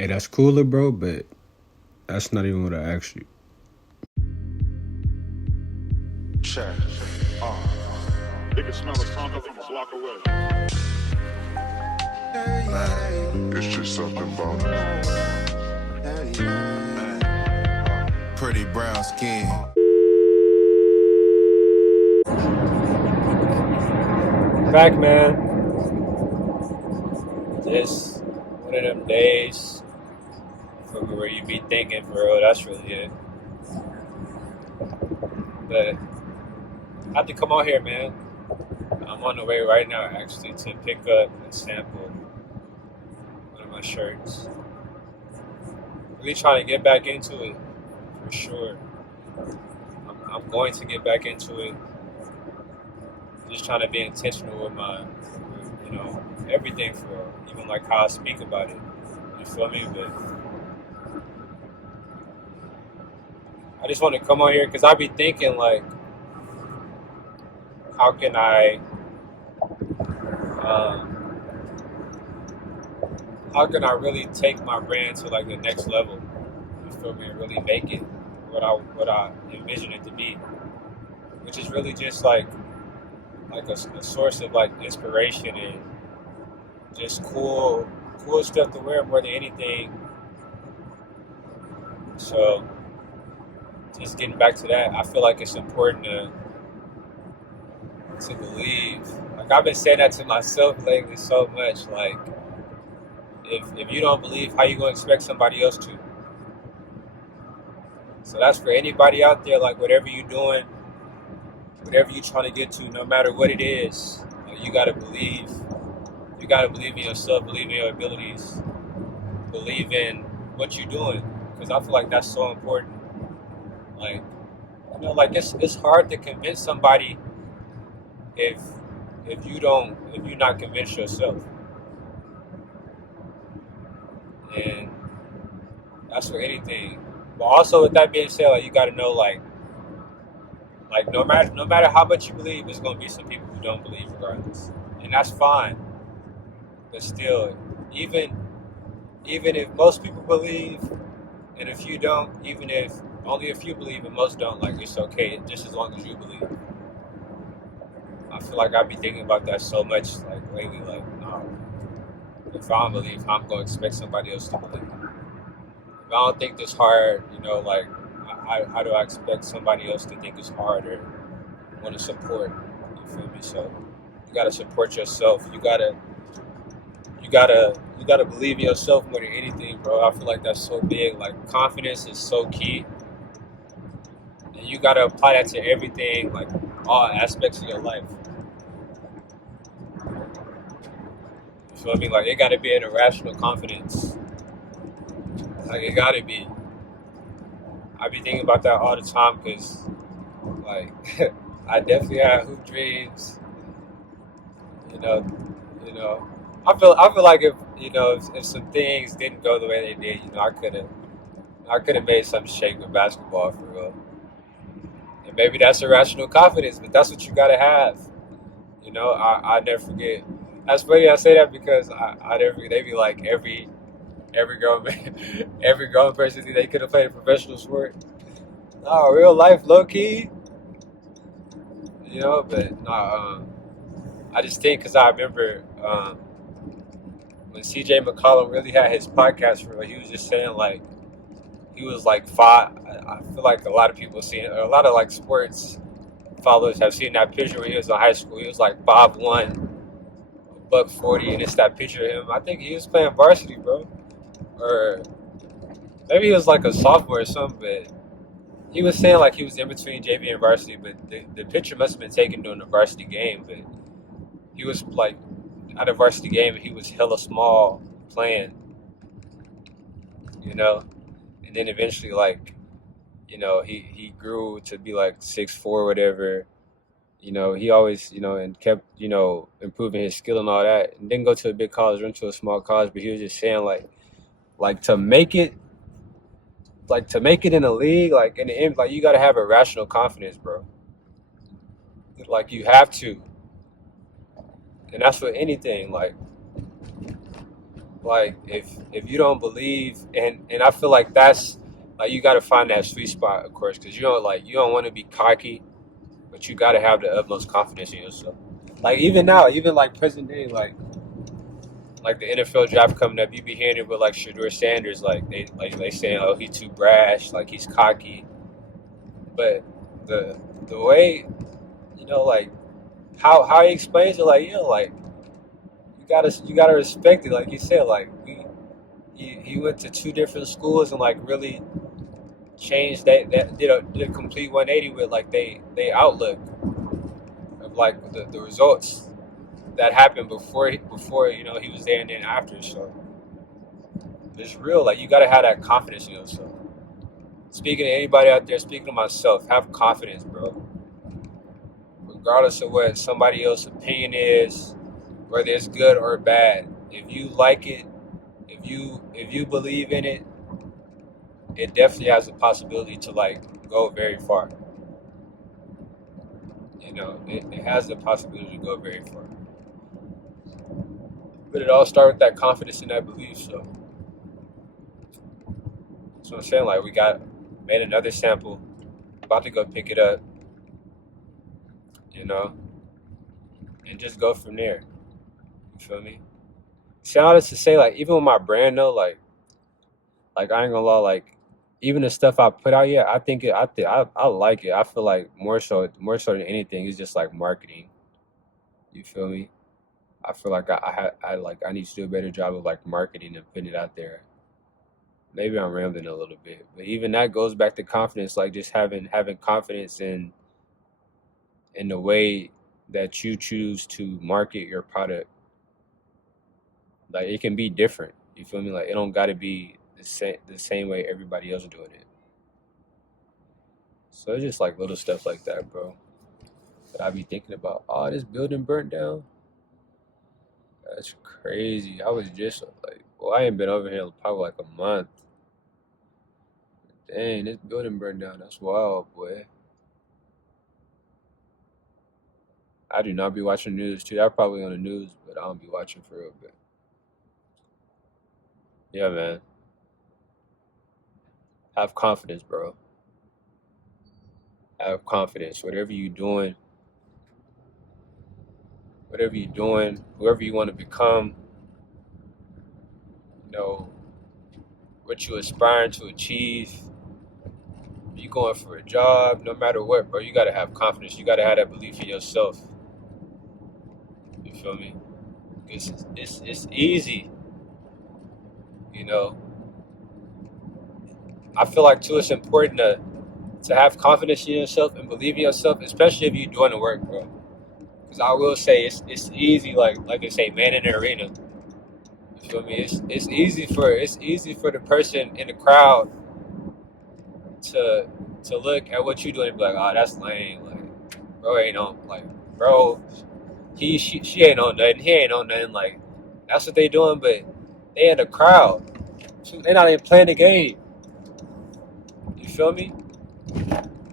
Hey, that's cooler, bro, but that's not even what I asked you. Check. They can smell the Tonka from a block away. Man, it's just something about it. Man, pretty brown skin. Back, man. Just one of them days where you be thinking, for real, that's really it. But I have to come out here, man. I'm on the way right now, actually, to pick up and sample one of my shirts. Really trying to get back into it, for sure. I'm going to get back into it. Just trying to be intentional with everything, for real. Even like how I speak about it. You feel me? But I just want to come on here because I be thinking, like, how can I really take my brand to like the next level? You feel me? And really make it what I envision it to be, which is really just like a source of like inspiration and just cool stuff to wear more than anything. So just getting back to that, I feel like it's important to believe. Like, I've been saying that to myself lately so much. Like, if you don't believe, how you gonna expect somebody else to? So that's for anybody out there. Like, whatever you're doing, whatever you're trying to get to, no matter what it is, you gotta believe. You gotta believe in yourself, believe in your abilities, believe in what you're doing. Because I feel like that's so important. Like, like it's hard to convince somebody if you're not convinced yourself. And that's for anything. But also, with that being said, like, you gotta know, like no matter how much you believe, there's gonna be some people who don't believe regardless, and that's fine. But still, even if most people believe and a few don't, even if only a few believe and most don't, like, it's okay, just as long as you believe. I feel like I be thinking about that so much, like, lately. Like, no, if I don't believe, I'm gonna expect somebody else to believe. If I don't think this hard, like, how do I expect somebody else to think it's hard or want to support? You feel me? So you gotta support yourself. You gotta believe in yourself more than anything, bro. I feel like that's so big. Like, confidence is so key, and you gotta apply that to everything, like all aspects of your life. You feel me? Like, it gotta be an irrational confidence. Like, it gotta be. I be thinking about that all the time because, like, I definitely had hoop dreams. You know, you know. I feel like if some things didn't go the way they did, I could have made something shake with basketball, for real. And maybe that's irrational confidence, but that's what you gotta have. I never forget. That's funny I say that because I never forget. They be like, every grown man, every grown person think they could have played a professional sport. No, real life, low key. But no, I just think because I remember when CJ McCollum really had his podcast, for real, he was just saying, like, he was like five. I feel like a lot of people seen it. A lot of like sports followers have seen that picture when he was in high school. He was like 5'1", $140, and it's that picture of him. I think he was playing varsity, bro, or maybe he was like a sophomore or something. But he was saying like he was in between JV and varsity, but the picture must have been taken during the varsity game. But he was like at a varsity game, and he was hella small playing, and then eventually, like, he grew to be like 6'4", whatever. He always, and kept, improving his skill and all that, and didn't go to a big college, went to a small college. But he was just saying, like to make it in a league, like in the end, like, you got to have irrational confidence, bro. Like, you have to, and that's for anything. Like, Like if you don't believe, and I feel like that's like you got to find that sweet spot, of course, because you don't want to be cocky, but you got to have the utmost confidence in yourself. Like even now, even like present day, like the NFL draft coming up, you be hearing it with like Shador Sanders, like they saying, oh, he's too brash, like he's cocky. But the way, like how he explains it, like like you gotta respect it, like you said, like he went to two different schools and like really changed that did a complete 180 with like they outlook of like the results that happened before he was there and then after. So it's real. Like you gotta have that confidence in yourself. Speaking to anybody out there, speaking to myself, have confidence, bro. Regardless of what somebody else's opinion is, whether it's good or bad. If you like it, if you believe in it, it definitely has the possibility to like go very far. It has the possibility to go very far. But it all starts with that confidence and that belief. So that's what I'm saying. Like we got made another sample, about to go pick it up, you know, and just go from there. You feel me? See, all this to say, like even with my brand though, like I ain't gonna lie, like even the stuff I put out, yeah, I think I like it. I feel like more so than anything, it's just like marketing. You feel me? I feel like I need to do a better job of like marketing and putting it out there. Maybe I'm rambling a little bit, but even that goes back to confidence, like just having confidence in the way that you choose to market your product. Like it can be different. You feel me? Like it don't gotta be the same way everybody else doing it. So it's just like little stuff like that, bro. That I be thinking about. Oh, this building burnt down. That's crazy. I was just like, well, I ain't been over here probably like a month. Dang, this building burned down. That's wild, boy. I do not be watching the news too. They're probably on the news, but I don't be watching for real. But yeah, man, have confidence, bro. Have confidence. Whatever you're doing, whoever you want to become, you know, what you aspiring to achieve. You going for a job, no matter what, bro. You gotta have confidence. You gotta have that belief in yourself. You feel me? It's easy, you know. I feel like too, it's important to have confidence in yourself and believe in yourself, especially if you're doing the work, bro. Because I will say it's easy, like they say, man in the arena. You feel me? It's easy for the person in the crowd to look at what you doing and be like, oh, that's lame. Like, bro ain't on like, bro, she ain't on nothing. He ain't on nothing. Like, that's what they doing, but they in the crowd. They not even playing the game. You feel me?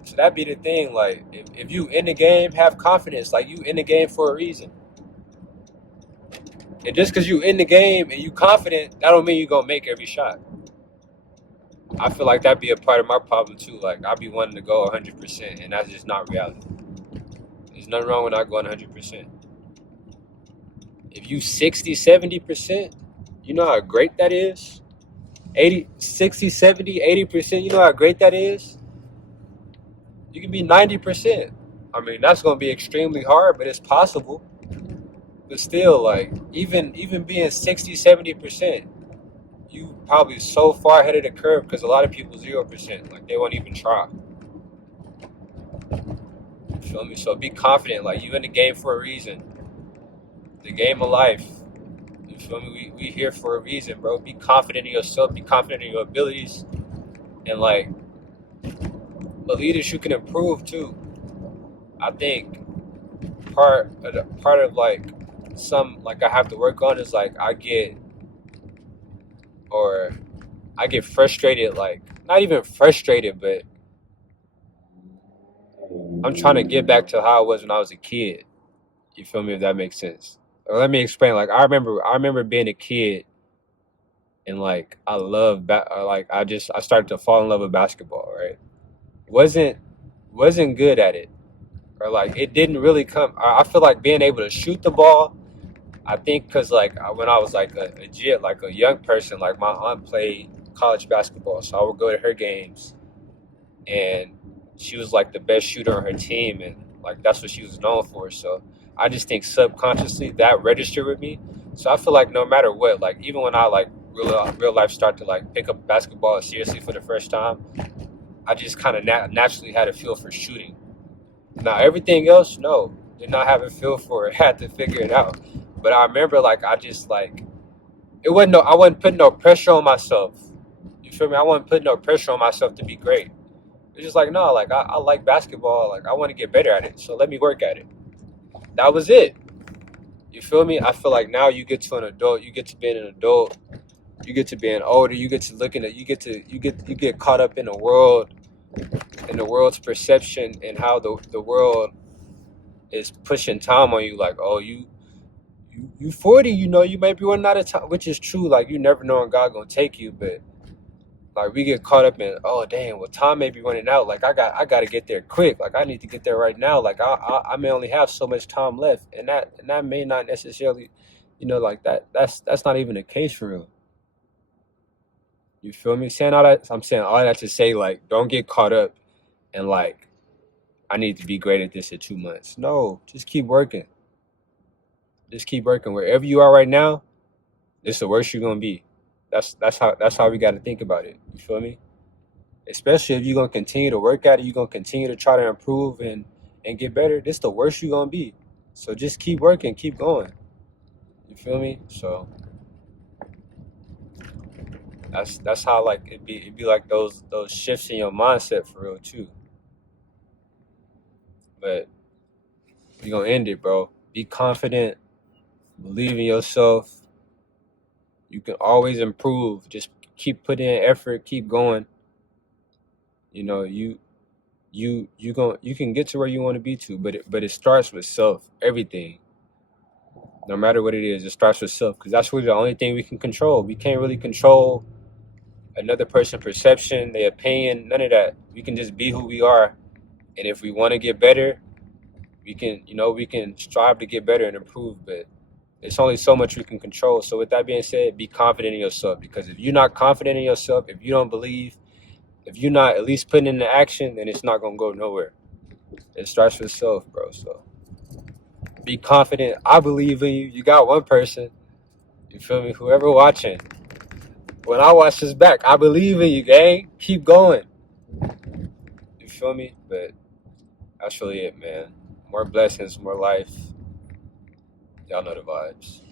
So that be the thing. Like, if you in the game, have confidence. Like, you in the game for a reason. And just because you in the game and you confident, that don't mean you gonna make every shot. I feel like that be a part of my problem too. Like, I be wanting to go 100%, and that's just not reality. There's nothing wrong with not going 100%. If you 60, 70%, you know how great that is? 80, 60, 70, 80%, you know how great that is? You can be 90%. I mean, that's going to be extremely hard, but it's possible. But still, like, even being 60, 70%, you probably so far ahead of the curve because a lot of people 0%. Like, they won't even try. You feel me? So be confident. Like, you in the game for a reason. The game of life. You feel me? We here for a reason, bro. Be confident in yourself. Be confident in your abilities. And, like, believe that you can improve, too. I think part of like some like I have to work on is like I get frustrated, like not even frustrated, but I'm trying to get back to how I was when I was a kid. You feel me? If that makes sense. Or let me explain. Like I remember being a kid and like I love like I started to fall in love with basketball, right? Wasn't good at it, or like it didn't really come. I feel like being able to shoot the ball. I think because like when I was like like a young person, like my aunt played college basketball, so I would go to her games, and she was like the best shooter on her team, and like that's what she was known for. So I just think subconsciously that registered with me. So I feel like no matter what, like even when I like real life start to like pick up basketball seriously for the first time, I just kind of naturally had a feel for shooting. Now everything else, no, did not have a feel for it. Had to figure it out. But I remember like I just like I wasn't putting no pressure on myself. You feel me? I wasn't putting no pressure on myself to be great. It's just like no, like I like basketball. Like I want to get better at it, so let me work at it. That was it. You feel me? I feel like now you get to an adult, you get to being an adult, you get to being older, you get to looking at, you get caught up in the world's perception and how the world is pushing time on you. Like oh you 40, you know you might be running out of time, which is true. Like you never know when God gonna take you, but like we get caught up in oh damn, well time may be running out. Like I got to get there quick. Like I need to get there right now. Like I may only have so much time left, and that may not necessarily, like that's not even the case for real. You feel me? Saying all that, I'm saying all that to say like don't get caught up and like I need to be great at this in 2 months. No, just keep working. Just keep working. Wherever you are right now, it's the worst you're gonna be. That's how we got to think about it. You feel me? Especially if you're gonna continue to work at it, you're gonna continue to try to improve and get better. This the worst you're gonna be. So just keep working, keep going. You feel me? So that's how like it'd be like those shifts in your mindset for real too. But you're gonna end it, bro. Be confident, believe in yourself. You can always improve. Just keep putting in effort, keep going. You know, you can get to where you want to be to, but it starts with self. Everything, no matter what it is, it starts with self because that's really the only thing we can control. We can't really control another person's perception, their opinion, none of that. We can just be who we are, and if we want to get better, we can strive to get better and improve. But it's only so much we can control. So with that being said, be confident in yourself because if you're not confident in yourself, if you don't believe, if you're not at least putting in the action, then it's not gonna go nowhere. It starts with self, bro. So be confident. I believe in you. You got one person. You feel me? Whoever watching, when I watch this back, I believe in you, gang. Keep going. You feel me? But that's really it, man. More blessings, more life. Y'all know the vibes.